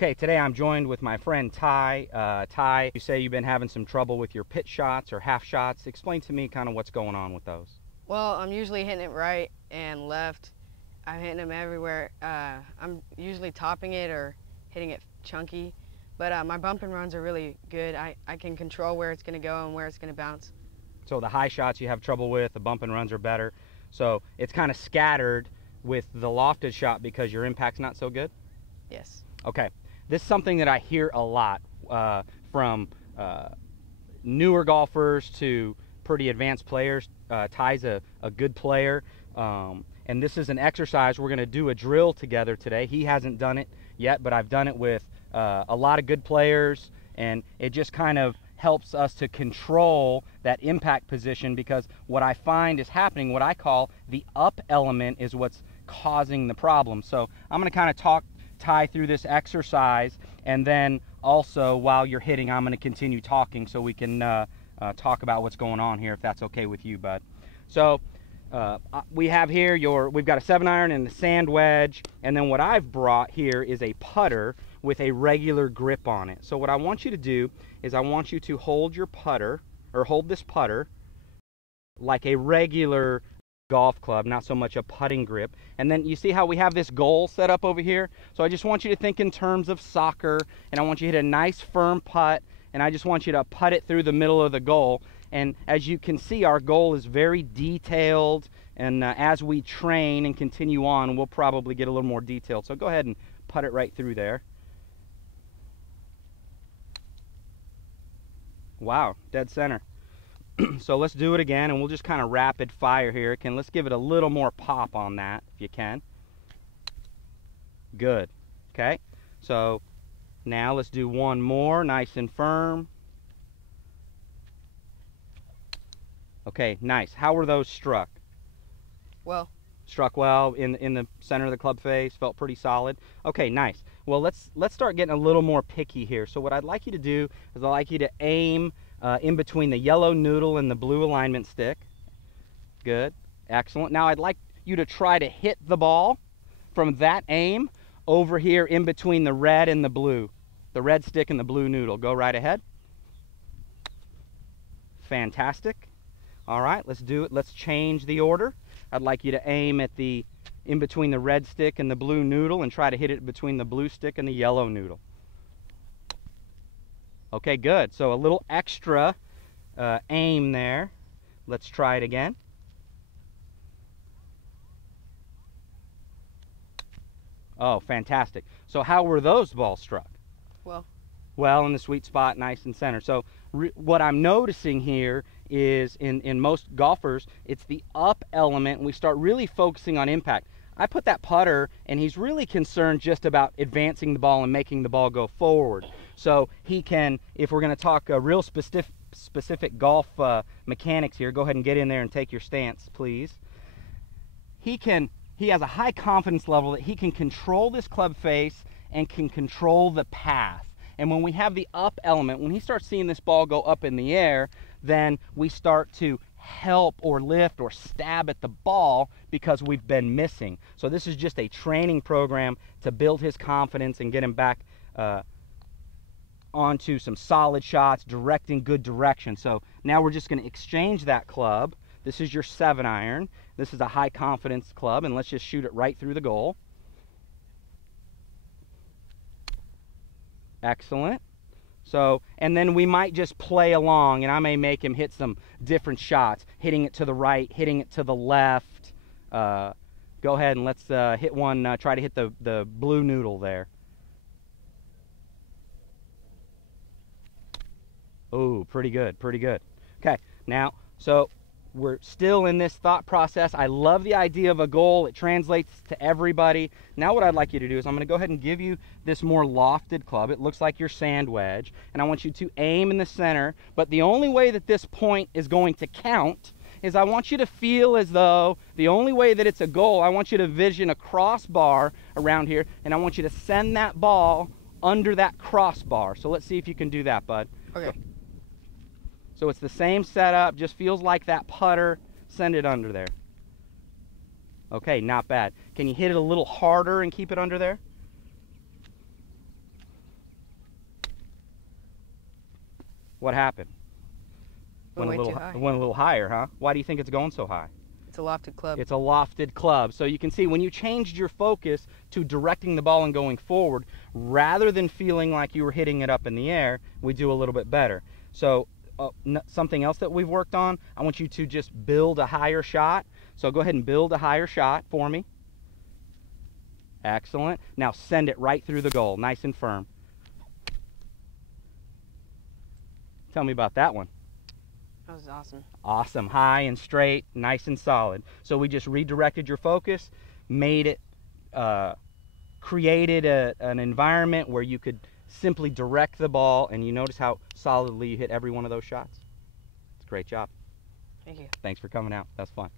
Okay, today I'm joined with my friend Ty. Ty, you say you've been having some trouble with your pitch shots or half shots. Explain to me kind of what's going on with those. Well, I'm usually hitting it right and left. I'm hitting them everywhere. I'm usually topping it or hitting it chunky, but my bump and runs are really good. I can control where it's going to go and where it's going to bounce. So the high shots you have trouble with, the bump and runs are better. So it's kind of scattered with the lofted shot because your impact's not so good? Yes. Okay, this is something that I hear a lot from newer golfers to pretty advanced players. Ty's a good player, and this is an exercise. We're going to do a drill together today. He hasn't done it yet, but I've done it with a lot of good players, and it just kind of helps us to control that impact position, because what I find is happening, what I call the up element, is what's causing the problem. So I'm going to kind of talk Ty through this exercise, and then also while you're hitting I'm going to continue talking so we can talk about what's going on here, if that's okay with you, bud. So we have here we've got a 7-iron and a sand wedge, and then what I've brought here is a putter with a regular grip on it. So what I want you to do is I want you to hold your putter, or hold this putter like a regular golf club, not so much a putting grip. And then you see how we have this goal set up over here? So I just want you to think in terms of soccer, and I want you to hit a nice firm putt, and I just want you to putt it through the middle of the goal. And as you can see, our goal is very detailed, and as we train and continue on, we'll probably get a little more detailed. So go ahead and putt it right through there. Wow, dead center. So let's do it again, and we'll just kind of rapid fire here. Let's give it a little more pop on that, if you can. Good. Okay, so now let's do one more, nice and firm. Okay, nice. How were those struck? Well. Struck well in the center of the club face, felt pretty solid. Okay, nice. Well, let's start getting a little more picky here. So what I'd like you to do is I'd like you to aim in between the yellow noodle and the blue alignment stick. Good, excellent. Now I'd like you to try to hit the ball from that aim over here in between the red and the blue. The red stick and the blue noodle. Go right ahead. Fantastic. All right, let's do it. Let's change the order. I'd like you to aim at the in between the red stick and the blue noodle and try to hit it between the blue stick and the yellow noodle. Okay, good. So a little extra aim there. Let's try it again. Oh, fantastic. So how were those balls struck? Well, in the sweet spot, nice and center. So what I'm noticing here is in most golfers, it's the up element, and we start really focusing on impact. I put that putter, and he's really concerned just about advancing the ball and making the ball go forward. So he can, if we're going to talk real specific golf mechanics here, go ahead and get in there and take your stance, please. He has a high confidence level that he can control this club face and can control the path. And when we have the up element, when he starts seeing this ball go up in the air, then we start to help or lift or stab at the ball because we've been missing. So this is just a training program to build his confidence and get him back onto some solid shots, directing good direction. So now we're just going to exchange that club. This is your 7-iron. This is a high confidence club, and let's just shoot it right through the goal. Excellent. So, and then we might just play along, and I may make him hit some different shots, hitting it to the right, hitting it to the left. Go ahead and let's hit one, try to hit the blue noodle there. Oh, pretty good, pretty good. Okay, now, so we're still in this thought process. I love the idea of a goal. It translates to everybody. Now what I'd like you to do is I'm going to go ahead and give you this more lofted club. It looks like your sand wedge, and I want you to aim in the center, but the only way that this point is going to count is I want you to feel as though the only way that it's a goal, I want you to vision a crossbar around here, and I want you to send that ball under that crossbar. So let's see if you can do that, bud. Okay. So it's the same setup, just feels like that putter. Send it under there. Okay, not bad. Can you hit it a little harder and keep it under there? What happened? Went way too high. Went a little higher, huh? Why do you think it's going so high? It's a lofted club. It's a lofted club. So you can see when you changed your focus to directing the ball and going forward, rather than feeling like you were hitting it up in the air, we do a little bit better. So something else that we've worked on, I want you to just build a higher shot. So go ahead and build a higher shot for me. Excellent. Now send it right through the goal, nice and firm. Tell me about that one. That was awesome. Awesome. High and straight, nice and solid. So we just redirected your focus, made it, created an environment where you could simply direct the ball, and you notice how solidly you hit every one of those shots. It's a great job. Thank you. Thanks for coming out. That's fun.